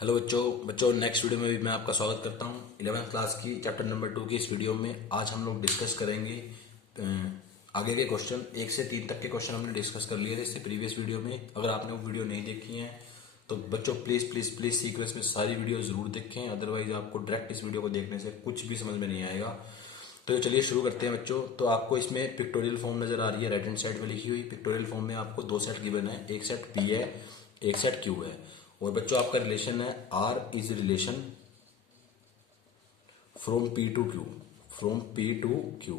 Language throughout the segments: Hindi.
हेलो बच्चों नेक्स्ट वीडियो में भी मैं आपका स्वागत करता हूं 11th क्लास की चैप्टर नंबर 2 की इस वीडियो में आज हम लोग डिस्कस करेंगे आगे के क्वेश्चन 1 से 3 तक के क्वेश्चन हमने डिस्कस कर लिए थे इससे प्रीवियस वीडियो में। अगर आपने वो वीडियो नहीं देखी है तो बच्चों प्लीज़ प्लीज़ प्लीज़ सीक्वेंस में सारी वीडियो ज़रूर देखें, अदरवाइज आपको डायरेक्ट इस वीडियो को देखने से कुछ भी समझ में नहीं आएगा। तो चलिए शुरू करते हैं बच्चों। तो आपको इसमें पिक्टोरियल फॉर्म नजर आ रही है, राइट हैंड साइड में लिखी हुई पिक्टोरियल फॉर्म में आपको दो सेट गिवन है, एक सेट पी है एक सेट क्यू है। और बच्चों आपका रिलेशन है R is relation from P to Q, from P to Q.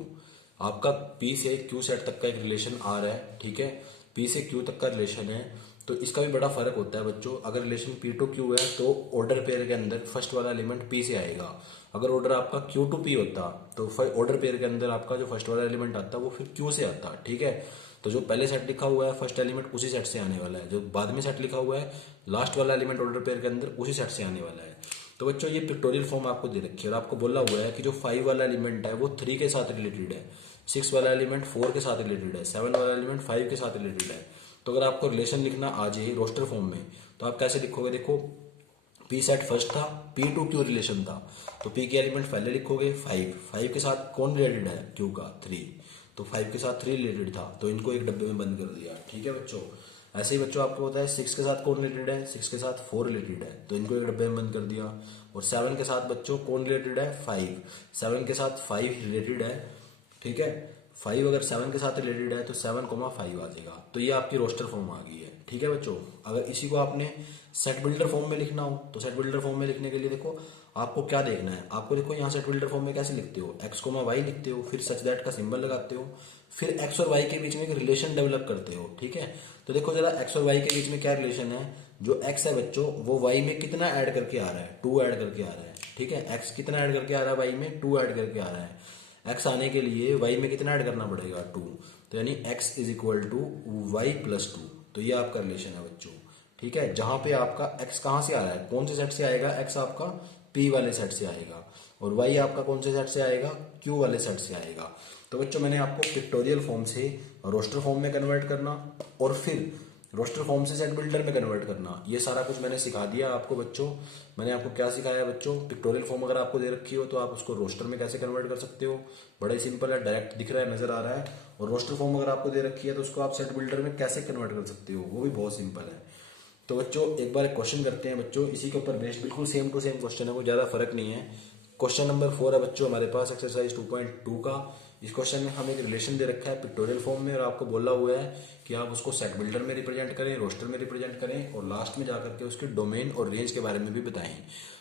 आपका पी से क्यू सेट तक का एक रिलेशन आर है, ठीक है। पी से क्यू तक का रिलेशन है, तो इसका भी बड़ा फर्क होता है बच्चों। अगर रिलेशन पी टू क्यू है तो ऑर्डर पेयर के अंदर फर्स्ट वाला एलिमेंट पी से आएगा। अगर ऑर्डर आपका क्यू टू पी होता तो ऑर्डर पेयर के अंदर आपका जो फर्स्ट वाला एलिमेंट आता वो फिर क्यू से आता, ठीक है। तो जो पहले सेट लिखा हुआ है फर्स्ट एलिमेंट उसी सेट से आने वाला है, जो बाद में सेट लिखा हुआ है लास्ट वाला एलिमेंट ऑर्डर पेयर के अंदर उसी सेट से आने वाला है। तो बच्चों ये पिक्टोरियल फॉर्म आपको दे रखी है और आपको बोला हुआ है कि जो 5 वाला एलिमेंट है वो 3 के साथ रिलेटेड है, 6 वाला एलिमेंट 4 के साथ रिलेटेड है, 7 वाला एलिमेंट 5 के साथ रिलेटेड है। तो अगर आपको रिलेशन लिखना आ जाए रोस्टर फॉर्म में तो आप कैसे लिखोगे, देखो पी सेट फर्स्ट था, पी टू क्यू रिलेशन था, तो पी के एलिमेंट पहले लिखोगे 5, 5 के साथ कौन रिलेटेड है क्यू का 3, तो 5 के साथ 3 रिलेटेड था तो इनको एक डब्बे में बंद कर दिया, ठीक है बच्चों। ऐसे ही बच्चों आपको पता है 6 के साथ कौन रिलेटेड है, 6 के साथ 4 रिलेटेड है तो इनको एक डब्बे में बंद कर दिया। और 7 के साथ बच्चों कौन रिलेटेड है 5, 7 के साथ 5 रिलेटेड है, ठीक है। 5 अगर 7 के साथ रिलेटेड है तो 7,5 आ जाएगा। तो ये आपकी रोस्टर फॉर्म आ गई है, ठीक है बच्चों। अगर इसी को आपने सेट बिल्डर फॉर्म में लिखना हो तो सेट बिल्डर फॉर्म में लिखने के लिए देखो आपको क्या देखना है, आपको देखो यहाँ सेट बिल्डर फॉर्म में कैसे लिखते हो, एक्स कोमा वाई लिखते हो, फिर सच दैट का सिंबल लगाते हो, फिर एक्स और वाई के बीच में एक रिलेशन डेवलप करते हो, ठीक है। तो देखो जरा एक्स और वाई के बीच में क्या रिलेशन है, जो एक्स है बच्चों वो वाई में कितना ऐड करके आ रहा है, 2 ऐड करके आ रहा है, ठीक है। एक्स कितना ऐड करके आ रहा है वाई में, 2 ऐड करके आ रहा है। एक्स आने के लिए वाई में कितना ऐड करना पड़ेगा 2, तो यानी x is equal to y plus 2। तो ये आपका रिलेशन है बच्चों, ठीक है। जहां पे आपका एक्स कहां से आ रहा है, कौन से सेट से आएगा, एक्स आपका पी वाले सेट से आएगा और वाई आपका कौन से सेट से आएगा, क्यू वाले सेट से आएगा। तो बच्चों मैंने आपको पिक्टोरियल फॉर्म से रोस्टर फॉर्म में कन्वर्ट करना और फिर रोस्टर फॉर्म से सेट बिल्डर में कन्वर्ट करना, ये सारा कुछ मैंने सिखा दिया आपको बच्चों। मैंने आपको क्या सिखाया बच्चों, पिक्टोरियल फॉर्म अगर आपको दे रखी हो तो आप उसको रोस्टर में कैसे कन्वर्ट कर सकते हो, बड़ा ही सिंपल है, डायरेक्ट दिख रहा है, नजर आ रहा है। और रोस्टर फॉर्म अगर आपको दे रखी है तो उसको आप सेट बिल्डर में कैसे कन्वर्ट कर सकते हो, वो भी बहुत सिंपल है। तो बच्चों एक बार क्वेश्चन करते हैं बच्चों, इसी के ऊपर बेस्ड बिल्कुल सेम टू सेम क्वेश्चन है, कोई ज्यादा फर्क नहीं है। क्वेश्चन नंबर 4 है बच्चों हमारे पास एक्सरसाइज 2.2 का। इस क्वेश्चन में हमें एक रिलेशन दे रखा है पिक्टोरियल फॉर्म में और आपको बोला हुआ है कि आप उसको सेट बिल्डर में रिप्रेजेंट करें, रोस्टर में रिप्रेजेंट करें और लास्ट में जाकर के उसके डोमेन और रेंज के बारे में भी बताएं।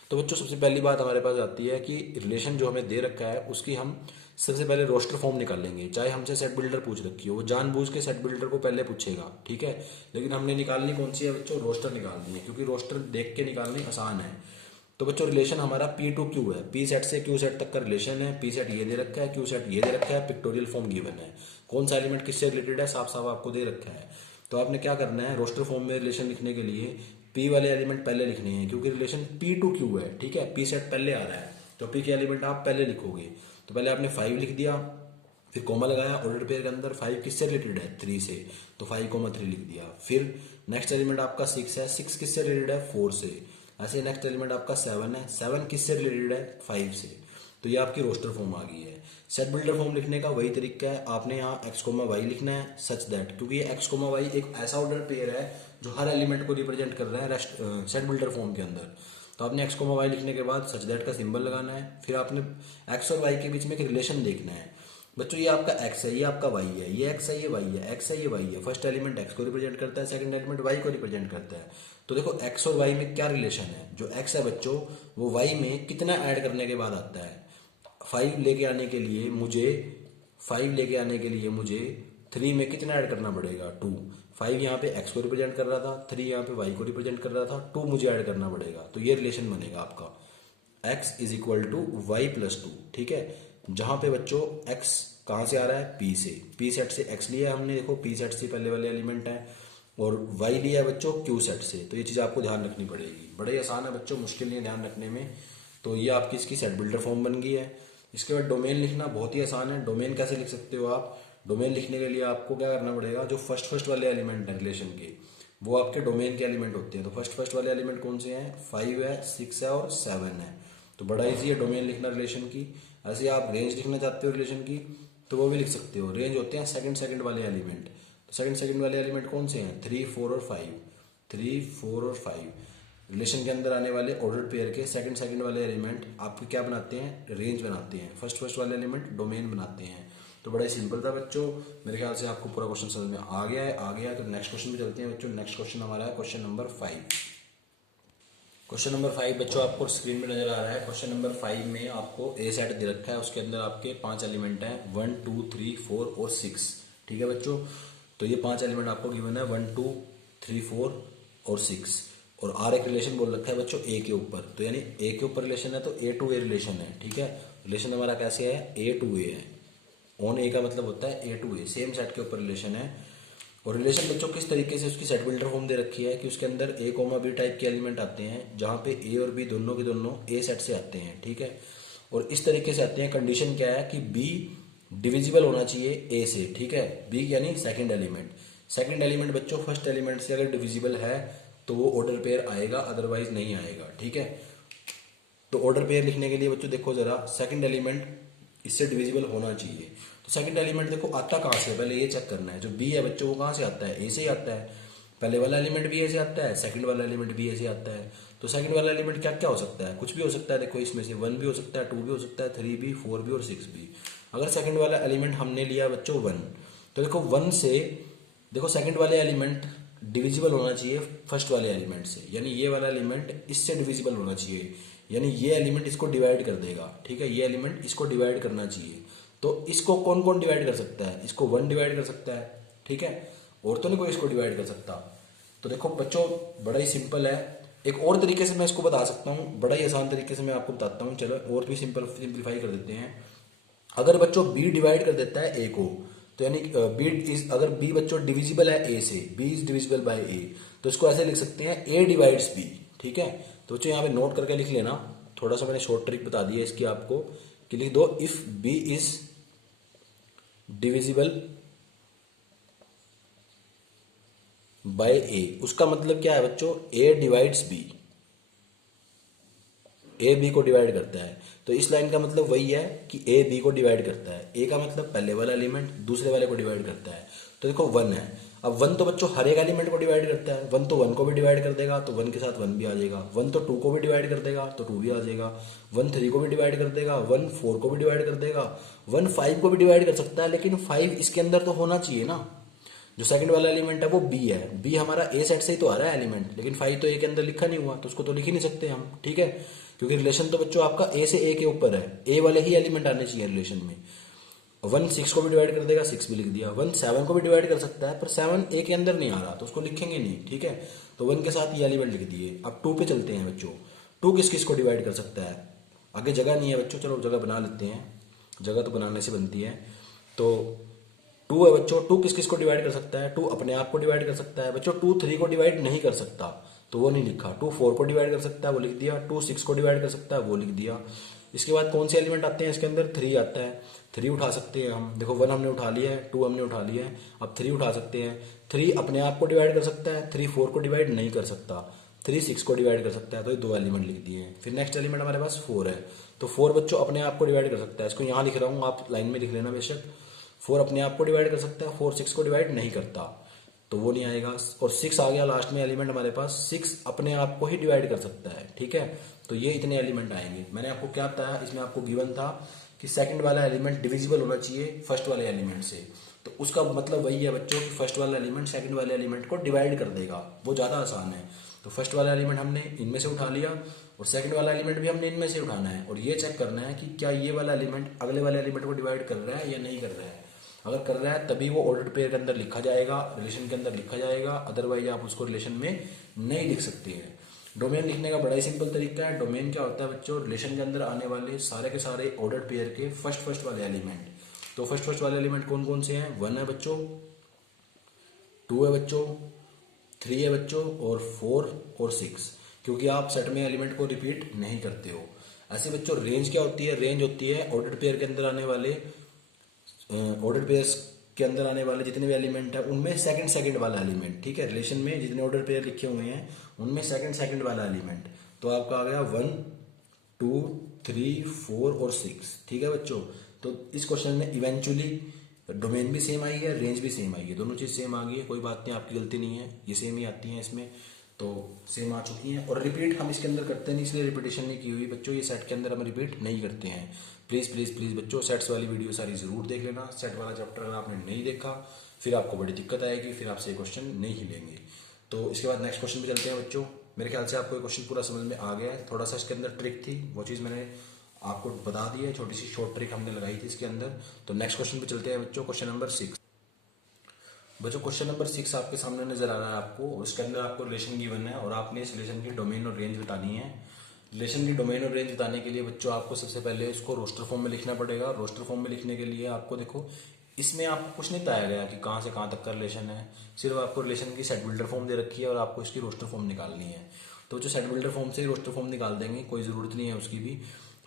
तो बच्चों सबसे पहली बात हमारे पास आती है कि रिलेशन जो हमें दे रखा है उसकी हम सबसे पहले रोस्टर फॉर्म निकालेंगे। चाहे हमसे सेट बिल्डर पूछ रखी हो, वो जानबूझ के सेट बिल्डर को पहले पूछेगा, ठीक है। लेकिन हमने निकालनी कौन सी है बच्चों, रोस्टर निकालनी है, क्योंकि रोस्टर देख के निकालनी आसान है। तो बच्चों रिलेशन हमारा पी टू क्यू है, पी सेट से क्यू सेट तक का रिलेशन है। पी सेट ये दे रखा है, क्यू सेट ये दे रखा है, पिक्टोरियल फॉर्म गिवन है, कौन सा एलिमेंट किससे रिलेटेड है साफ साफ आपको दे रखा है। तो आपने क्या करना है, रोस्टर फॉर्म में रिलेशन लिखने के लिए पी वाले एलिमेंट पहले लिखने हैं, क्योंकि रिलेशन पी टू क्यू है, ठीक है। पी सेट पहले आ रहा है तो पी के एलिमेंट आप पहले लिखोगे। तो पहले आपने 5 लिख दिया, फिर कॉमा लगाया, ऑर्डर पेयर के अंदर 5 किससे रिलेटेड है 3 से, तो 5,3 लिख दिया। फिर नेक्स्ट एलिमेंट आपका 6 है, 6 किससे रिलेटेड है 4 से। ऐसे नेक्स्ट एलिमेंट आपका 7 है, 7 किससे रिलेटेड है 5 से। तो ये आपकी रोस्टर फॉर्म आ गई है। सेट बिल्डर फॉर्म लिखने का वही तरीका है, आपने यहाँ एक्स कोमा वाई लिखना है सच दैट, क्योंकि ये एक्स कोमा वाई एक ऐसा ऑर्डर पेयर है जो हर एलिमेंट को रिप्रेजेंट कर रहा है सेट बिल्डर फॉर्म के अंदर। तो आपने एक्स कोमा वाई लिखने के बाद सच दैट का सिंबल लगाना है, फिर आपने एक्स और वाई के बीच में एक रिलेशन देखना है। बच्चों ये आपका एक्स है, ये आपका वाई है, ये एक्स है, ये वाई है, एक्स है, ये वाई है। फर्स्ट एलिमेंट एक्स को रिप्रेजेंट करता है, सेकंड एलिमेंट वाई को रिप्रेजेंट करता है। तो देखो एक्स और वाई में क्या रिलेशन है, जो एक्स है बच्चों वो वाई में कितना ऐड करने के बाद आता है। 5 लेके आने के लिए मुझे 5 लेके आने के लिए मुझे 3 में कितना ऐड करना पड़ेगा 2। 5 यहाँ पे एक्स को रिप्रेजेंट कर रहा था, 3 यहाँ पे वाई को रिप्रेजेंट कर रहा था, 2 मुझे ऐड करना पड़ेगा। तो ये रिलेशन बनेगा आपका x is equal to y plus 2, ठीक है। जहां पे बच्चों x कहां से आ रहा है p से, p सेट से x लिया है हमने, देखो p सेट से पहले वाले एलिमेंट है, और y लिया है बच्चों q सेट से। तो ये चीज आपको ध्यान रखनी पड़ेगी, बड़ा ही आसान है बच्चों, मुश्किल नहीं है ध्यान रखने में। तो ये आपकी इसकी सेट बिल्डर फॉर्म बन गई है। इसके बाद डोमेन लिखना बहुत ही आसान है। डोमेन कैसे लिख सकते हो आप, डोमेन लिखने के लिए आपको क्या करना पड़ेगा, जो फर्स्ट फर्स्ट वाले एलिमेंट है रिलेशन के वो आपके डोमेन के एलिमेंट होते हैं। तो फर्स्ट वाले एलिमेंट कौन से हैं, 5 है, 6 है और 7 है। तो बड़ा इजी है डोमेन लिखना रिलेशन की। ऐसे आप रेंज लिखना चाहते हो रिलेशन की तो वो भी लिख सकते हो। रेंज होते हैं सेकंड वाले एलिमेंट। तो सेकंड वाले एलिमेंट कौन से हैं, 3, 4 और 5। 3, 4 और 5 रिलेशन के अंदर आने वाले ऑर्डर पेयर के सेकंड वाले एलिमेंट आपके क्या बनाते हैं, रेंज बनाते हैं। फर्स्ट वाले एलिमेंट डोमेन बनाते हैं। तो बड़ा ही सिंपल था बच्चों, मेरे ख्याल से आपको पूरा क्वेश्चन समझ में आ गया है। तो नेक्स्ट क्वेश्चन पे चलते हैं बच्चों। नेक्स्ट क्वेश्चन हमारा है क्वेश्चन नंबर 5। क्वेश्चन नंबर 5 बच्चों आपको स्क्रीन पे नजर आ रहा है। क्वेश्चन नंबर 5 में आपको ए सेट दे रखा है, उसके अंदर आपके 5 एलिमेंट हैं, 1, 2, 3, 4 और 6। ठीक है बच्चों, तो ये 5 एलिमेंट आपको गिवन है 1, 2, 3, 4 और 6। और आर एक रिलेशन बोल रखा है बच्चों ए के ऊपर। तो यानी ए के ऊपर रिलेशन है तो ए टू ए रिलेशन है। ठीक है, रिलेशन हमारा कैसे है, ए टू ए है। ऑन ए का मतलब होता है ए टू ए, सेम सेट के ऊपर रिलेशन है। और रिलेशन बच्चों किस तरीके से, उसकी सेट बिल्डर फॉर्म दे रखी है कि उसके अंदर ए कोमा बी टाइप के एलिमेंट आते हैं, जहां पे ए और बी दोनों के दोनों ए सेट से आते हैं। ठीक है, और इस तरीके से आते हैं। कंडीशन क्या है कि बी डिविजिबल होना चाहिए ए से। ठीक है, बी यानी सेकंड एलिमेंट बच्चों फर्स्ट एलिमेंट से अगर डिविजिबल है तो वो ऑर्डर पेयर आएगा, अदरवाइज नहीं आएगा। ठीक है, तो ऑर्डर पेयर लिखने के लिए बच्चों देखो जरा, सेकंड एलिमेंट इससे डिविजिबल होना चाहिए। तो सेकंड एलिमेंट देखो आता कहाँ से है, पहले ये चेक करना है। जो बी है बच्चों वो कहाँ से आता है, ए से ही आता है। पहले वाला एलिमेंट भी ए से आता है, सेकंड वाला एलिमेंट भी ए से आता है। तो सेकंड वाला एलिमेंट क्या क्या हो सकता है, कुछ भी हो सकता है। देखो इसमें से 1 भी हो सकता है, 2 भी हो सकता है, 3 भी, 4 भी और 6 भी। अगर सेकंड वाला एलिमेंट हमने लिया बच्चों 1, तो देखो 1 से देखो सेकंड वाले एलिमेंट डिविजिबल होना चाहिए फर्स्ट वाले एलिमेंट से, यानी ये वाला एलिमेंट इससे डिविजिबल होना चाहिए, यानी ये एलिमेंट इसको डिवाइड कर देगा। ठीक है, ये एलिमेंट इसको डिवाइड करना चाहिए। तो इसको कौन कौन डिवाइड कर सकता है, इसको 1 डिवाइड कर सकता है। ठीक है, और तो नहीं कोई इसको डिवाइड कर सकता। तो देखो बच्चों बड़ा ही सिंपल है। एक और तरीके से मैं इसको बता सकता हूँ, बड़ा ही आसान तरीके से मैं आपको बताता हूँ। चलो और भी सिंपलीफाई कर देते हैं। अगर बच्चों बी डिवाइड कर देता है ए को, तो यानी बी इज, अगर बी बच्चों डिविजिबल है ए से, बी इज डिविजिबल बाय ए, तो इसको ऐसे लिख सकते हैं ए डिवाइड्स बी। ठीक है, तो बच्चों यहाँ पे नोट करके लिख लेना। थोड़ा सा मैंने शॉर्ट ट्रिक बता दी है इसकी आपको, कि लिख दो if B is divisible by A. उसका मतलब क्या है बच्चों, A divides B, A B को डिवाइड करता है। तो इस लाइन का मतलब वही है कि ए बी को डिवाइड करता है। ए का मतलब पहले वाला एलिमेंट दूसरे वाले को डिवाइड करता है। तो देखो 1 है, अब 1 तो बच्चों हर एक एलिमेंट को डिवाइड करता है। 1 तो 1 को भी डिवाइड कर देगा, तो 1 के साथ 1 भी आ जाएगा। 1 तो 2 को भी डिवाइड कर देगा, तो 2 भी आ जाएगा। 1 3 को भी डिवाइड कर देगा, 1 4 को भी डिवाइड कर देगा, 1 5 को भी डिवाइड कर सकता है। लेकिन 5 इसके अंदर तो होना चाहिए ना। जो सेकंड वाला एलिमेंट है वो बी है, बी हमारा ए सेट से ही तो आ रहा है एलिमेंट, लेकिन 5 तो ए के अंदर लिखा नहीं हुआ, तो उसको तो लिख ही नहीं सकते हम। ठीक है, क्योंकि रिलेशन तो बच्चों आपका ए से ए के ऊपर है, ए वाले ही एलिमेंट आने चाहिए रिलेशन में। 1 6 को भी डिवाइड कर देगा, 6 भी लिख दिया। 1 7 को भी डिवाइड कर सकता है, पर 7 ए के अंदर नहीं आ रहा, तो उसको लिखेंगे नहीं। ठीक है, तो 1 के साथ ये एलिमेंट लिख दिए। अब 2 पे चलते हैं बच्चों। 2 किस किस को डिवाइड कर सकता है, आगे जगह नहीं है बच्चों, चलो जगह बना लेते हैं, जगह तो बनाने से बनती है। तो 2 है बच्चों, 2 किस किस को डिवाइड कर सकता है, 2 अपने आप को डिवाइड कर सकता है बच्चों। 2 3 को डिवाइड नहीं कर सकता, तो वो नहीं लिखा। 2 4 को डिवाइड कर सकता है, वो लिख दिया। 2 6 को डिवाइड कर सकता है, वो लिख दिया। इसके बाद कौन से एलिमेंट आते हैं इसके अंदर, 3 आता है। 3 उठा सकते हैं हम, देखो 1 हमने उठा लिया है, 2 हमने उठा लिया है, अब 3 उठा सकते हैं। 3 अपने आप को डिवाइड कर सकता है, 3 4 को डिवाइड नहीं कर सकता, 3 6 को डिवाइड कर सकता है। तो ये 2 एलिमेंट लिख दिए हैं। फिर नेक्स्ट एलिमेंट हमारे पास 4 है, तो 4 बच्चों अपने आप को डिवाइड कर सकता है। इसको यहाँ लिख रहा हूँ, आप लाइन में लिख लेना बेशक। 4 अपने आप को डिवाइड कर सकता है, 4 6 को डिवाइड नहीं करता, तो वो नहीं आएगा। और 6 आ गया लास्ट में एलिमेंट हमारे पास, 6 अपने आप को ही डिवाइड कर सकता है। ठीक है, तो ये इतने एलिमेंट आएंगे। मैंने आपको क्या बताया, इसमें आपको गिवन था कि सेकंड वाला एलिमेंट डिविजिबल होना चाहिए फर्स्ट वाले एलिमेंट से। तो उसका मतलब वही है बच्चों कि फर्स्ट वाला एलिमेंट सेकंड वाले एलिमेंट को डिवाइड कर देगा, वो ज़्यादा आसान है। तो फर्स्ट वाला एलिमेंट हमने इनमें से उठा लिया, और सेकंड वाला एलिमेंट भी हमने इनमें से उठाना है, और ये चेक करना है कि क्या ये वाला एलिमेंट अगले वाले एलिमेंट को डिवाइड कर रहा है या नहीं कर रहा है। अगर कर रहा है तभी वो ऑर्डर पेयर के अंदर लिखा जाएगा, रिलेशन के अंदर लिखा जाएगा, अदरवाइज आप उसको रिलेशन में नहीं लिख सकते हैं। डोमेन लिखने का बड़ा ही सिंपल तरीका है। डोमेन क्या होता है बच्चों, रिलेशन के अंदर आने वाले सारे के सारे ऑर्डर पेयर के फर्स्ट वाले एलिमेंट। तो फर्स्ट वाले एलिमेंट कौन कौन से हैं, 1 है बच्चों, 2 है बच्चों, 3 है बच्चों, और 4 और 6, क्योंकि आप सेट में एलिमेंट को रिपीट नहीं करते हो। ऐसे बच्चों रेंज क्या होती है, रेंज होती है ऑर्डर पेयर के अंदर आने वाले ऑर्डर पेयर्स के अंदर आने वाले जितने भी एलिमेंट है उनमें सेकंड सेकंड वाला एलिमेंट, ठीक है, रिलेशन में जितने ऑर्डर पेयर लिखे हुए हैं उनमें सेकंड सेकंड वाला एलिमेंट। तो आपका आ गया 1 2 3 4 और 6, ठीक है बच्चों। तो इस क्वेश्चन में इवेंचुअली डोमेन भी सेम आई है, रेंज भी सेम आई है, दोनों चीज सेम आ गई है, कोई बात नहीं, आपकी गलती नहीं है, ये सेम ही आती है इसमें, तो सेम आ चुकी हैं। और रिपीट हम इसके अंदर करते नहीं, इसलिए रिपीटेशन नहीं की हुई बच्चों, ये सेट के अंदर हम रिपीट नहीं करते हैं। प्लीज प्लीज प्लीज बच्चों सेट्स वाली वीडियो सारी जरूर देख लेना। सेट वाला चैप्टर अगर आपने नहीं देखा फिर आपको बड़ी दिक्कत आएगी, फिर आपसे ये क्वेश्चन नहीं ही लेंगे। तो इसके बाद नेक्स्ट क्वेश्चन पे चलते हैं बच्चों। मेरे ख्याल से आपको ये क्वेश्चन पूरा समझ में आ गया है, थोड़ा सा इसके अंदर ट्रिक थी, वो चीज़ मैंने आपको बता दी है, छोटी सी शॉर्ट ट्रिक हमने लगाई थी इसके अंदर। तो नेक्स्ट क्वेश्चन पे चलते हैं बच्चों, क्वेश्चन नंबर 6। बच्चों क्वेश्चन नंबर 6 आपके सामने नजर आ रहा है आपको, और इसके अंदर आपको रिलेशन गिवन है और आपने इस रिलेशन की डोमेन और रेंज बतानी है। रिलेशन की डोमेन और रेंज बताने के लिए बच्चों आपको सबसे पहले इसको रोस्टर फॉर्म में लिखना पड़ेगा। रोस्टर फॉर्म में लिखने के लिए आपको देखो इसमें आपको कुछ नहीं बताया गया कि कहाँ से कहाँ तक का रिलेशन है, सिर्फ आपको रिलेशन की सेट बिल्डर फॉर्म दे रखी है और आपको इसकी रोस्टर फॉर्म निकालनी है। तो जो सेट बिल्डर फॉर्म से ही रोस्टर फॉर्म निकाल देंगे, कोई जरूरत नहीं है उसकी भी।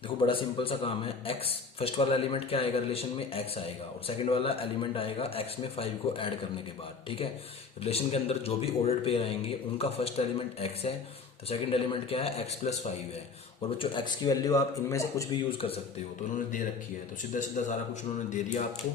देखो बड़ा सिंपल सा काम है, एक्स फर्स्ट वाला एलिमेंट क्या आएगा रिलेशन में, एक्स आएगा, और सेकंड वाला एलिमेंट आएगा एक्स में 5 को ऐड करने के बाद, ठीक है। रिलेशन के अंदर जो भी ऑर्डर्ड पेयर आएंगे उनका फर्स्ट एलिमेंट एक्स है, तो सेकंड एलिमेंट क्या है, एक्स प्लस 5 है। और बच्चों एक्स की वैल्यू आप इनमें से कुछ भी यूज कर सकते हो, तो उन्होंने दे रखी है, तो सीधा सीधा सारा कुछ उन्होंने दे दिया आपको।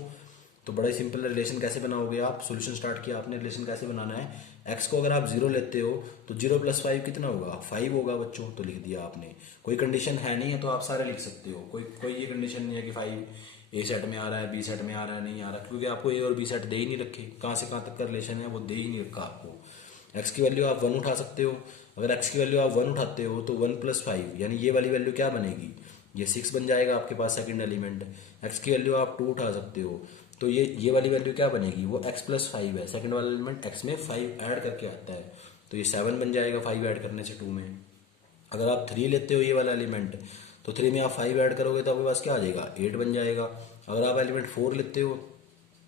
तो बड़ा ही सिंपल रिलेशन कैसे बनाओगे आप, सोल्यूशन स्टार्ट किया आपने, रिलेशन कैसे बनाना है, एक्स को अगर आप 0 लेते हो तो 0 प्लस 5 कितना होगा, 5 होगा बच्चों, तो लिख दिया आपने। कोई कंडीशन है नहीं है तो आप सारे लिख सकते हो, कोई कोई ये कंडीशन नहीं है कि 5 ए सेट में आ रहा है, बी सेट में आ रहा है, नहीं आ रहा, क्योंकि आपको ए और बी सेट दे ही नहीं रखे, कहाँ से कहाँ तक का रिलेशन है वो दे ही नहीं रखा आपको। एक्स की वैल्यू आप 1 उठा सकते हो, अगर एक्स की वैल्यू आप 1 उठाते हो तो 1 प्लस 5 यानी ये वाली वैल्यू क्या बनेगी, ये 6 बन जाएगा आपके पास सेकंड एलिमेंट। एक्स की वैल्यू आप 2 उठा सकते हो, तो ये वाली वैल्यू क्या बनेगी, वो x प्लस 5 है, सेकंड वाला एलिमेंट x में 5 ऐड करके आता है, तो ये 7 बन जाएगा 5 ऐड करने से 2 में। अगर आप 3 लेते हो ये वाला एलिमेंट, तो 3 में आप 5 ऐड करोगे तो आपके पास क्या आ जाएगा, 8 बन जाएगा। अगर आप एलिमेंट 4 लेते हो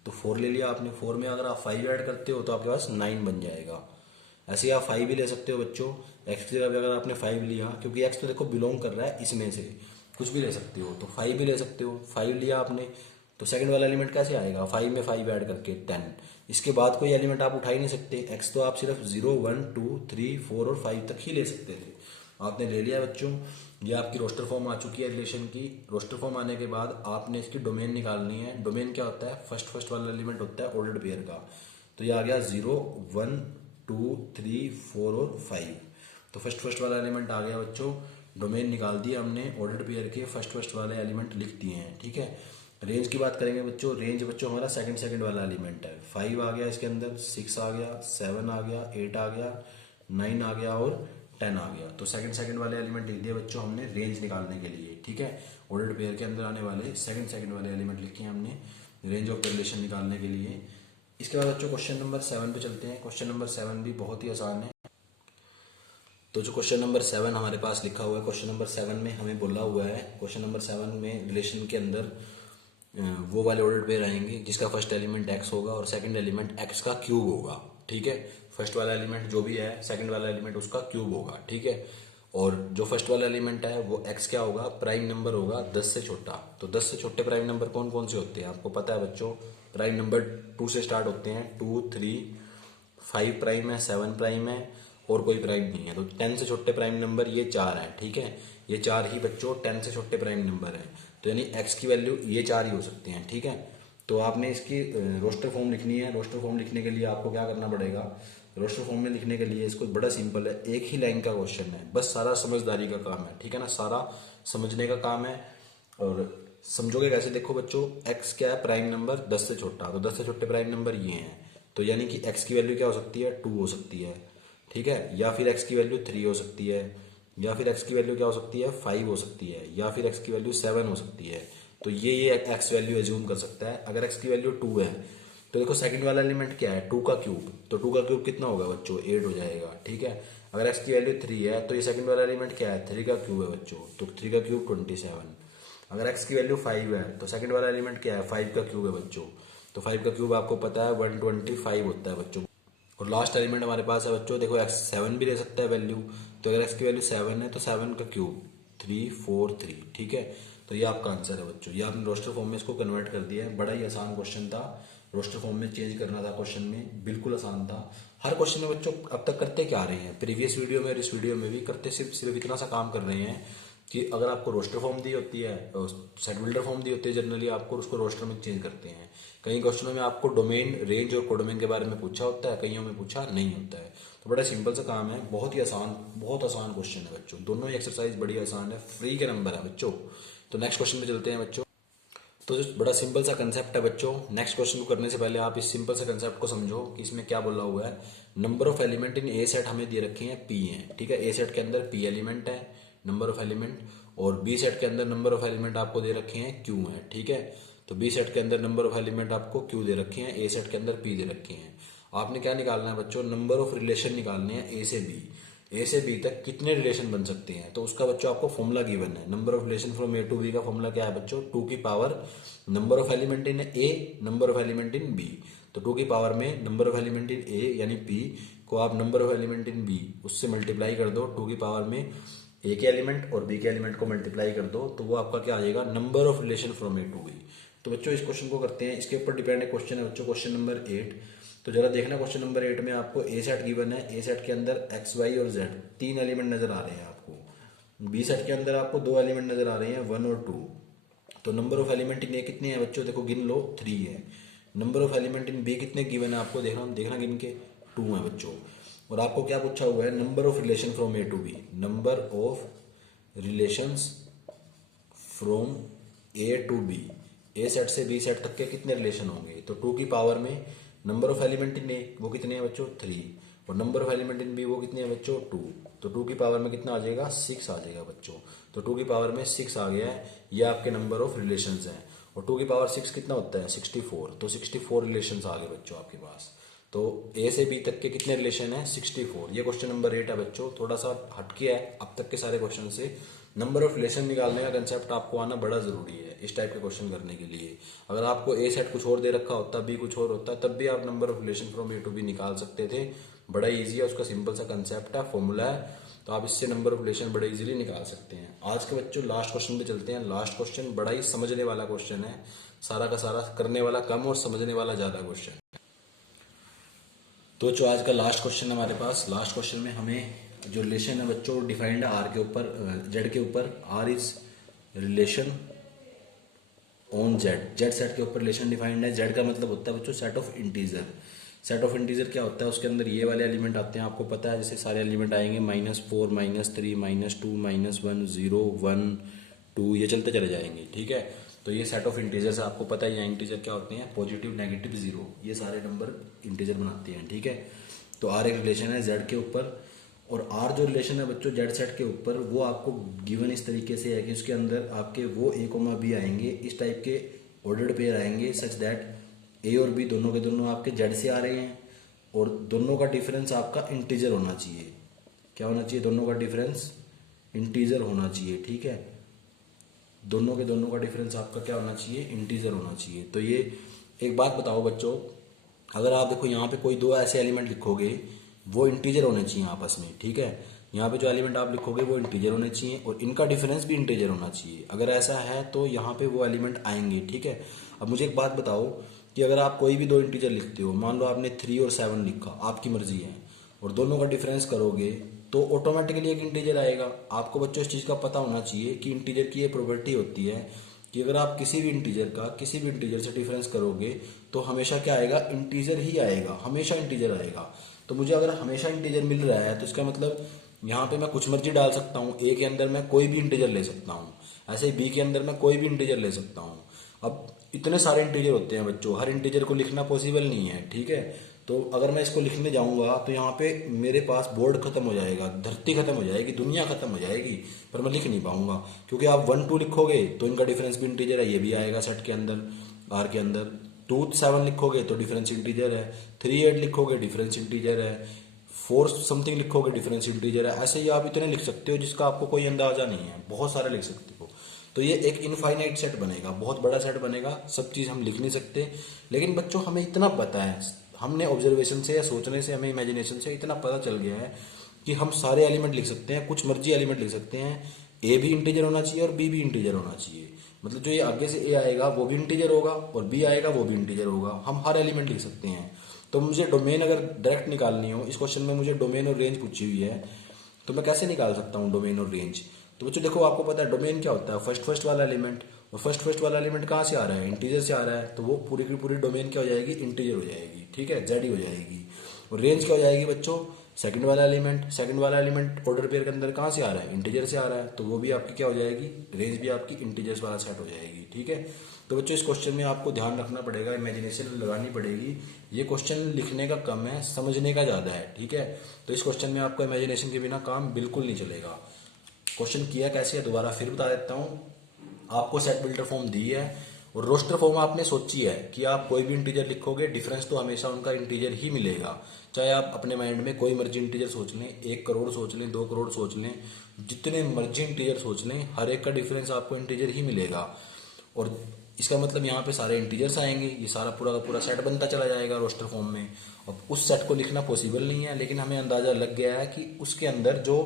तो 4 ले लिया आपने, 4 में अगर आप 5 ऐड करते हो तो आपके पास 9 बन जाएगा। ऐसे ही आप 5 भी ले सकते हो बच्चों, x की जगह अगर आपने 5 लिया, क्योंकि x तो देखो बिलोंग कर रहा है इसमें से, कुछ भी ले सकते हो, तो 5 भी ले सकते हो, 5 लिया आपने, तो सेकंड वाला एलिमेंट कैसे आएगा, 5 में 5 ऐड करके 10। इसके बाद कोई एलिमेंट आप उठा ही नहीं सकते, x तो आप सिर्फ 0 1 2 3 4 और 5 तक ही ले सकते थे, आपने ले लिया बच्चों। ये आपकी रोस्टर फॉर्म आ चुकी है रिलेशन की। रोस्टर फॉर्म आने के बाद आपने इसकी डोमेन निकालनी है। डोमेन क्या होता है, फर्स्ट वाला एलिमेंट होता है ऑर्डर्ड पेयर का, तो ये आ गया 0 1 2 3 4 और 5, तो फर्स्ट वाला एलिमेंट आ गया बच्चों। डोमेन निकाल दिया हमने, ऑर्डर्ड पेयर के फर्स्ट वाले एलिमेंट लिख दिए हैं, ठीक है। रेंज की बात करेंगे बच्चों, रेंज बच्चों हमारा सेकंड वाला एलिमेंट है, 5 आ गया इसके अंदर, 6 आ गया, 7 आ गया, 8 आ गया, 9 आ गया और 10 आ गया, तो सेकंड वाले एलिमेंट लिख दिए बच्चों हमने रेंज निकालने के लिए, ठीक है। ऑर्डर्ड पेयर के अंदर आने वाले सेकंड वाले एलिमेंट लिखे हैं हमने रेंज ऑफ द रिलेशन निकालने के लिए। इसके बाद बच्चों क्वेश्चन नंबर 7 पे चलते हैं। क्वेश्चन नंबर 7 भी बहुत ही आसान है। तो जो क्वेश्चन नंबर 7 हमारे पास लिखा हुआ है, क्वेश्चन नंबर 7 में हमें बोला हुआ है, क्वेश्चन नंबर 7 में रिलेशन के अंदर वो वाले ऑर्डर्ड पेयर आएंगे जिसका फर्स्ट एलिमेंट x होगा और सेकंड एलिमेंट x का क्यूब होगा, ठीक है। फर्स्ट वाला एलिमेंट जो भी है, सेकंड वाला एलिमेंट उसका क्यूब होगा, ठीक है। और जो फर्स्ट वाला एलिमेंट है वो x क्या होगा, प्राइम नंबर होगा 10 से छोटा। तो 10 से छोटे प्राइम नंबर कौन कौन से होते हैं आपको पता है बच्चों, प्राइम नंबर 2 से स्टार्ट होते हैं, 2 3 5 प्राइम है, 7 प्राइम है और कोई प्राइम नहीं है। तो 10 से छोटे प्राइम नंबर ये 4 है, ठीक है। ये 4 ही बच्चों 10 से छोटे प्राइम नंबर है, तो यानी x की वैल्यू ये 4 ही हो सकते हैं, ठीक है। तो आपने इसकी रोस्टर फॉर्म लिखनी है। रोस्टर फॉर्म लिखने के लिए आपको क्या करना पड़ेगा, रोस्टर फॉर्म में लिखने के लिए इसको बड़ा सिंपल है, एक ही लाइन का क्वेश्चन है, बस सारा समझदारी का काम है, ठीक है ना, सारा समझने का काम है। और समझोगे कैसे, देखो बच्चों x क्या है, प्राइम नंबर 10 से छोटा, तो 10 से छोटे प्राइम नंबर ये हैं, तो यानी कि x की वैल्यू क्या हो सकती है, 2 हो सकती है, ठीक है। या फिर x की वैल्यू 3 हो सकती है, या फिर x की वैल्यू क्या हो सकती है, 5 हो सकती है, या फिर x की वैल्यू 7 हो सकती है। तो ये x वैल्यू एज्यूम कर सकता है। अगर x की वैल्यू 2 है तो देखो सेकंड वाला एलिमेंट क्या है, 2 का क्यूब, तो 2 का क्यूब कितना होगा बच्चों, 8 हो जाएगा, ठीक है। अगर x की वैल्यू 3 है तो ये सेकंड वाला एलिमेंट क्या है, 3 का क्यूब है बच्चों, तो 3 का क्यूब 27। अगर x की वैल्यू 5 है तो सेकंड वाला एलिमेंट क्या है, 5 का क्यूब है बच्चों, तो 5 का क्यूब आपको पता है 125 होता है बच्चों। और लास्ट एलिमेंट हमारे पास है बच्चों, देखो x 7 भी ले सकता है वैल्यू, तो अगर x की वैल्यू 7 है तो 7 का क्यूब 3 4 3, ठीक है। तो ये आपका आंसर है बच्चों, ये आपने रोस्टर फॉर्म में इसको कन्वर्ट कर दिया है। बड़ा ही आसान क्वेश्चन था, रोस्टर फॉर्म में चेंज करना था क्वेश्चन में, बिल्कुल आसान था। हर क्वेश्चन में बच्चों अब तक करते क्या आ रहे हैं, प्रीवियस वीडियो में और इस वीडियो में भी करते सिर्फ इतना सा काम कर रहे हैं कि अगर आपको रोस्टर फॉर्म दी होती है, सेट बिल्डर फॉर्म दी होती है जनरली, आपको उसको रोस्टर में चेंज करते हैं। कई क्वेश्चनों में आपको डोमेन, रेंज और कोडोमेन के बारे में पूछा होता है, कईयों में पूछा नहीं होता है। तो बड़ा सिंपल सा काम है, बहुत ही आसान, बहुत आसान क्वेश्चन है बच्चों, दोनों ही एक्सरसाइज बड़ी आसान है, फ्री के नंबर है बच्चों। तो नेक्स्ट क्वेश्चन में चलते हैं बच्चों। तो जो बड़ा सिंपल सा कंसेप्ट है बच्चों, नेक्स्ट क्वेश्चन को करने से पहले आप इस सिंपल सा कंसेप्ट को समझो कि इसमें क्या बोला हुआ है। Number of element in A set हमें दे रखे हैं पी हैं, ठीक है। ए सेट के अंदर पी एलिमेंट है, नंबर ऑफ एलिमेंट, और बी सेट के अंदर नंबर ऑफ एलिमेंट आपको दे रखे हैं क्यू है, ठीक है। तो बी सेट के अंदर नंबर ऑफ एलिमेंट आपको क्यू दे रखे हैं, ए सेट के अंदर पी दे रखे हैं। आपने क्या निकालना है बच्चों, नंबर ऑफ रिलेशन निकालने हैं ए से बी। ए से बी तक कितने रिलेशन बन सकते हैं, तो उसका बच्चों आपको फॉर्मूला गिवन है। Number of relation from A to B का फॉर्मूला क्या है बच्चों, 2 की power number of element in A, number of element in B. तो 2 की पावर में number of element in A यानी पी को आप number of element in B उससे मल्टीप्लाई कर दो, 2 की पावर में ए के एलिमेंट और बी के एलिमेंट को मल्टीप्लाई कर दो, तो वो आपका क्या आ जाएगा, number of relation from A to B. तो बच्चों इस क्वेश्चन को करते हैं, इसके ऊपर डिपेंड है क्वेश्चन है बच्चों, क्वेश्चन नंबर 8। तो जरा देखना क्वेश्चन नंबर 8 में आपको ए सेट गिवन है, ए सेट के अंदर एक्स वाई और जेड 3 एलिमेंट नजर आ रहे हैं आपको। बी सेट के अंदर आपको 2 एलिमेंट नजर आ रहे हैं, 1 और 2। तो number of element in A कितने हैं बच्चों, देखो गिन लो, 3 है। Number of element in B कितने गिवन है आपको, देखना गिन के, 2 है बच्चों। और आपको क्या पूछा हुआ है, number of relation from A to B, number of relations from A to B. A set से बी सेट तक के कितने रिलेशन होंगे, तो 2 की पावर में number of element in A वो कितने हैं बच्चों, 3, और number of element in B वो कितने हैं बच्चों, 2। तो 2 की पावर में कितना आ जाएगा, 6 आ जाएगा बच्चों। तो 2 की पावर में 6 आ गया है, ये आपके नंबर ऑफ रिलेशंस हैं। और 2 की पावर 6 कितना होता है, 64। तो 64 रिलेशंस आ गए बच्चों आपके पास। तो ए से बी तक के कितने रिलेशन है, 64। ये क्वेश्चन नंबर 8 है बच्चों, थोड़ा सा हटके है अब तक के सारे क्वेश्चन से। नंबर ऑफ रिलेशन निकालने का कंसेप्ट आपको आना बड़ा जरूरी है इस टाइप के क्वेश्चन करने के लिए। अगर आपको ए सेट कुछ और दे रखा होता, बी कुछ और होता, तब भी आप number of relation from A to B निकाल सकते थे। बड़ा इजी है, उसका सिंपल सा कंसेप्ट है, फॉर्मूला है, तो आप इससे नंबर ऑफ रिलेशन बड़े इजीली निकाल सकते हैं। आज के बच्चों लास्ट क्वेश्चन पे चलते हैं। लास्ट क्वेश्चन बड़ा ही समझने वाला क्वेश्चन है, सारा का सारा करने वाला कम और समझने वाला ज्यादा क्वेश्चन। तो जो आज का लास्ट क्वेश्चन है हमारे पास, लास्ट क्वेश्चन में हमें जो रिलेशन है बच्चों डिफाइंड है आर के ऊपर, जेड के ऊपर। R is relation on Z, Z set के ऊपर रिलेशन डिफाइंड है। जेड का मतलब होता है बच्चों set of integer. Set of integer क्या होता है, उसके अंदर ये वाले एलिमेंट आते हैं, आपको पता है, जैसे सारे एलिमेंट आएंगे -4 -3 -2 -1 0 1 2, ये चलते चले जाएंगे, ठीक है। तो ये सेट ऑफ इंटीजर्स है, आपको पता है यहाँ इंटीजर क्या होते हैं, पॉजिटिव नेगेटिव जीरो, ये सारे नंबर इंटीजर बनाते हैं, ठीक है। तो आर एक रिलेशन है जेड के ऊपर, और आर जो रिलेशन है बच्चों जेड सेट के ऊपर, वो आपको गिवन इस तरीके से है कि उसके अंदर आपके वो ए कोमा बी आएंगे, इस टाइप के ऑर्डर्ड पेयर आएंगे, सच दैट ए और बी दोनों के दोनों आपके जेड से आ रहे हैं, और दोनों का डिफरेंस आपका इंटीजर होना चाहिए। क्या होना चाहिए, दोनों का डिफरेंस इंटीजर होना चाहिए, ठीक है। दोनों के दोनों का डिफरेंस आपका क्या होना चाहिए, इंटीजर होना चाहिए। तो ये एक बात बताओ बच्चों, अगर आप देखो यहाँ पे कोई 2 ऐसे एलिमेंट लिखोगे, वो इंटीजर होने चाहिए आपस में, ठीक है। यहाँ पे जो एलिमेंट आप लिखोगे वो इंटीजर होने चाहिए, और इनका डिफरेंस भी इंटीजर होना चाहिए। अगर ऐसा है तो यहाँ पे वो एलिमेंट आएंगे, ठीक है। अब मुझे एक बात बताओ कि अगर आप कोई भी 2 इंटीजर लिखते हो, मान लो आपने 3 और 7 लिखा, आपकी मर्जी है, और दोनों का डिफरेंस करोगे तो ऑटोमेटिकली एक इंटीजर आएगा। आपको बच्चों इस चीज़ का पता होना चाहिए कि इंटीजर की ये प्रॉपर्टी होती है कि अगर आप किसी भी इंटीजर से डिफरेंस करोगे तो हमेशा क्या आएगा, इंटीजर ही आएगा, हमेशा इंटीजर आएगा। तो मुझे अगर हमेशा इंटीजर मिल रहा है तो इसका मतलब यहाँ पे मैं कुछ मर्जी डाल सकता हूँ, ए के अंदर मैं कोई भी इंटीजर ले सकता हूँ, ऐसे ही बी के अंदर मैं कोई भी इंटीजर ले सकता हूँ। अब इतने सारे इंटीजर होते हैं बच्चों, हर इंटीजर को लिखना पॉसिबल नहीं है, ठीक है। तो अगर मैं इसको लिखने जाऊंगा तो यहाँ पे मेरे पास बोर्ड खत्म हो जाएगा, धरती खत्म हो जाएगी, दुनिया खत्म हो जाएगी, पर मैं लिख नहीं पाऊंगा, क्योंकि आप 1 2 लिखोगे तो इनका डिफरेंस भी इंटीजर है, ये भी आएगा सेट के अंदर, आर के अंदर। 2 7 लिखोगे तो डिफरेंस इंटीजर है, 3 8 लिखोगे डिफरेंस इंटीजर है, 4 समथिंग लिखोगे डिफरेंस इंटीजर है। ऐसे ही आप इतने लिख सकते हो जिसका आपको कोई अंदाजा नहीं है, बहुत सारे लिख सकते हो। तो ये एक इनफाइनाइट सेट बनेगा, बहुत बड़ा सेट बनेगा, सब चीज हम लिख नहीं सकते। लेकिन बच्चों हमें इतना पता है, हमने ऑब्जर्वेशन से या सोचने से, हमें इमेजिनेशन से इतना पता चल गया है कि हम सारे एलिमेंट लिख सकते हैं, कुछ मर्जी एलिमेंट लिख सकते हैं। ए भी इंटीजर होना चाहिए और बी भी इंटीजर होना चाहिए। मतलब जो ये आगे से ए आएगा वो भी इंटीजर होगा और बी आएगा वो भी इंटीजर होगा। हम हर एलिमेंट लिख सकते हैं। तो मुझे डोमेन अगर डायरेक्ट निकालनी हो, इस क्वेश्चन में मुझे डोमेन और रेंज पूछी हुई है, तो मैं कैसे निकाल सकता हूँ डोमेन और रेंज? तो बच्चों देखो, आपको पता है डोमेन क्या होता है, फर्स्ट वाला एलिमेंट। और फर्स्ट वाला एलिमेंट कहाँ से आ रहा है? इंटीजर से आ रहा है, तो वो पूरी की पूरी डोमेन क्या हो जाएगी? इंटीजर हो जाएगी, ठीक है, जेड ही हो जाएगी। और रेंज क्या हो जाएगी बच्चों? सेकंड वाला एलिमेंट ऑर्डर पेयर के अंदर कहाँ से आ रहा है? इंटीजर से आ रहा है, तो वो भी आपकी क्या हो जाएगी? रेंज भी आपकी इंटीजर्स वाला सेट हो जाएगी, ठीक है। तो बच्चों इस क्वेश्चन में आपको ध्यान रखना पड़ेगा, इमेजिनेशन लगानी पड़ेगी। ये क्वेश्चन लिखने का कम है, समझने का ज्यादा है, ठीक है। तो इस क्वेश्चन में आपको इमेजिनेशन के बिना काम बिल्कुल नहीं चलेगा। क्वेश्चन किया कैसे है दोबारा फिर बता देता हूँ। आपको सेट बिल्डर फॉर्म दी है और रोस्टर फॉर्म आपने सोची है कि आप कोई भी इंटीजर लिखोगे, डिफरेंस तो हमेशा उनका इंटीजर ही मिलेगा। चाहे आप अपने माइंड में कोई मर्जी इंटीजर सोच लें, 1 करोड़ सोच लें, 2 करोड़ सोच लें, जितने मर्जी इंटीजर सोच लें, हर एक का डिफरेंस आपको इंटीजर ही मिलेगा। और इसका मतलब यहाँ पे सारे इंटीजर्स आएंगे, ये सारा पूरा का पूरा सेट बनता चला जाएगा रोस्टर फॉर्म में। अब उस सेट को लिखना पॉसिबल नहीं है, लेकिन हमें अंदाजा लग गया है कि उसके अंदर जो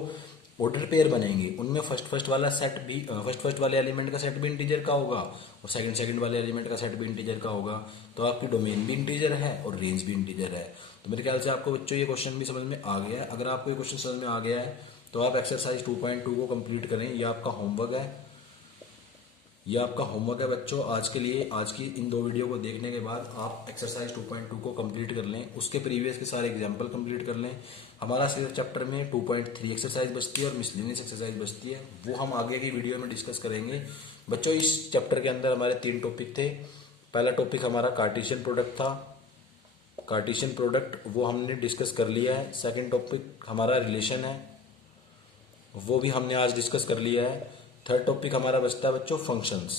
ऑर्डर पेयर बनेंगे उनमें फर्स्ट वाला सेट भी फर्स्ट वाले एलिमेंट का सेट भी इंटीजर का होगा और सेकंड वाले एलिमेंट का सेट भी इंटीजर का होगा। तो आपकी डोमेन भी इंटीजर है और रेंज भी इंटीजर है। तो मेरे ख्याल से आपको बच्चों ये क्वेश्चन भी समझ में आ गया है। अगर आपको ये क्वेश्चन समझ में आ गया है तो आप एक्सरसाइज 2.2 को कंप्लीट करें। ये आपका होमवर्क है, ये आपका होमवर्क है बच्चों आज के लिए। आज की इन 2 वीडियो को देखने के बाद आप एक्सरसाइज 2.2 को कंप्लीट कर लें, उसके प्रीवियस के सारे एग्जाम्पल कंप्लीट कर लें। हमारा सिर्फ चैप्टर में 2.3 एक्सरसाइज बचती है और मिसलेनियस एक्सरसाइज बचती है, वो हम आगे की वीडियो में डिस्कस करेंगे। बच्चों इस चैप्टर के अंदर हमारे 3 टॉपिक थे। पहला टॉपिक हमारा कार्टेशियन प्रोडक्ट था, कार्टेशियन प्रोडक्ट वो हमने डिस्कस कर लिया है। सेकेंड टॉपिक हमारा रिलेशन है, वो भी हमने आज डिस्कस कर लिया है। थर्ड टॉपिक हमारा बचता है बच्चों फंक्शंस,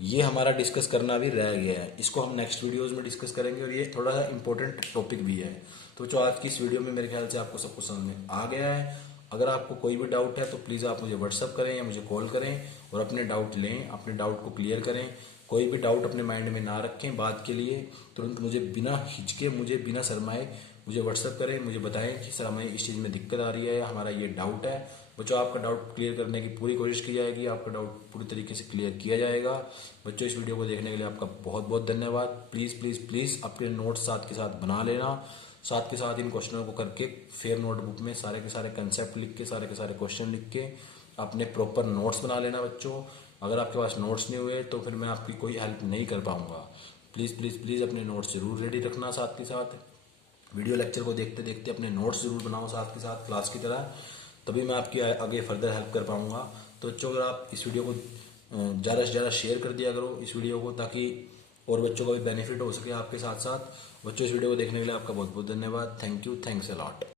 ये हमारा डिस्कस करना भी रह गया है, इसको हम नेक्स्ट वीडियोस में डिस्कस करेंगे और ये थोड़ा सा इंपॉर्टेंट टॉपिक भी है। तो जो आज की इस वीडियो में मेरे ख्याल से आपको सब कुछ समझ में आ गया है। अगर आपको कोई भी डाउट है तो प्लीज़ आप मुझे व्हाट्सअप करें या मुझे कॉल करें और अपने डाउट लें, अपने डाउट को क्लियर करें। कोई भी डाउट अपने माइंड में ना रखें, बात के लिए तुरंत मुझे बिना हिचके, मुझे बिना शर्माए मुझे व्हाट्सअप करें, मुझे बताएं कि सर हमें इस चीज़ में दिक्कत आ रही है, हमारा ये डाउट है। बच्चों आपका डाउट क्लियर करने की पूरी कोशिश की जाएगी, आपका डाउट पूरी तरीके से क्लियर किया जाएगा। बच्चों इस वीडियो को देखने के लिए आपका बहुत बहुत धन्यवाद। प्लीज़ प्लीज़ प्लीज़ अपने नोट्स साथ के साथ बना लेना, साथ के साथ इन क्वेश्चनों को करके फेयर नोटबुक में सारे के सारे कंसेप्ट लिख के, सारे के सारे क्वेश्चन लिख के अपने प्रॉपर नोट्स बना लेना बच्चों। अगर आपके पास नोट्स नहीं हुए तो फिर मैं आपकी कोई हेल्प नहीं कर पाऊंगा। प्लीज़ प्लीज़ प्लीज़ अपने नोट्स जरूर रेडी रखना, साथ के साथ वीडियो लेक्चर को देखते देखते अपने नोट्स जरूर बनाओ साथ के साथ क्लास की तरह, तभी मैं आपकी आगे फर्दर हेल्प कर पाऊंगा। तो बच्चों अगर आप इस वीडियो को ज़्यादा से ज़्यादा शेयर कर दिया करो इस वीडियो को, ताकि और बच्चों का भी बेनिफिट हो सके आपके साथ साथ। बच्चों इस वीडियो को देखने के लिए आपका बहुत बहुत धन्यवाद। Thank you, thanks a lot.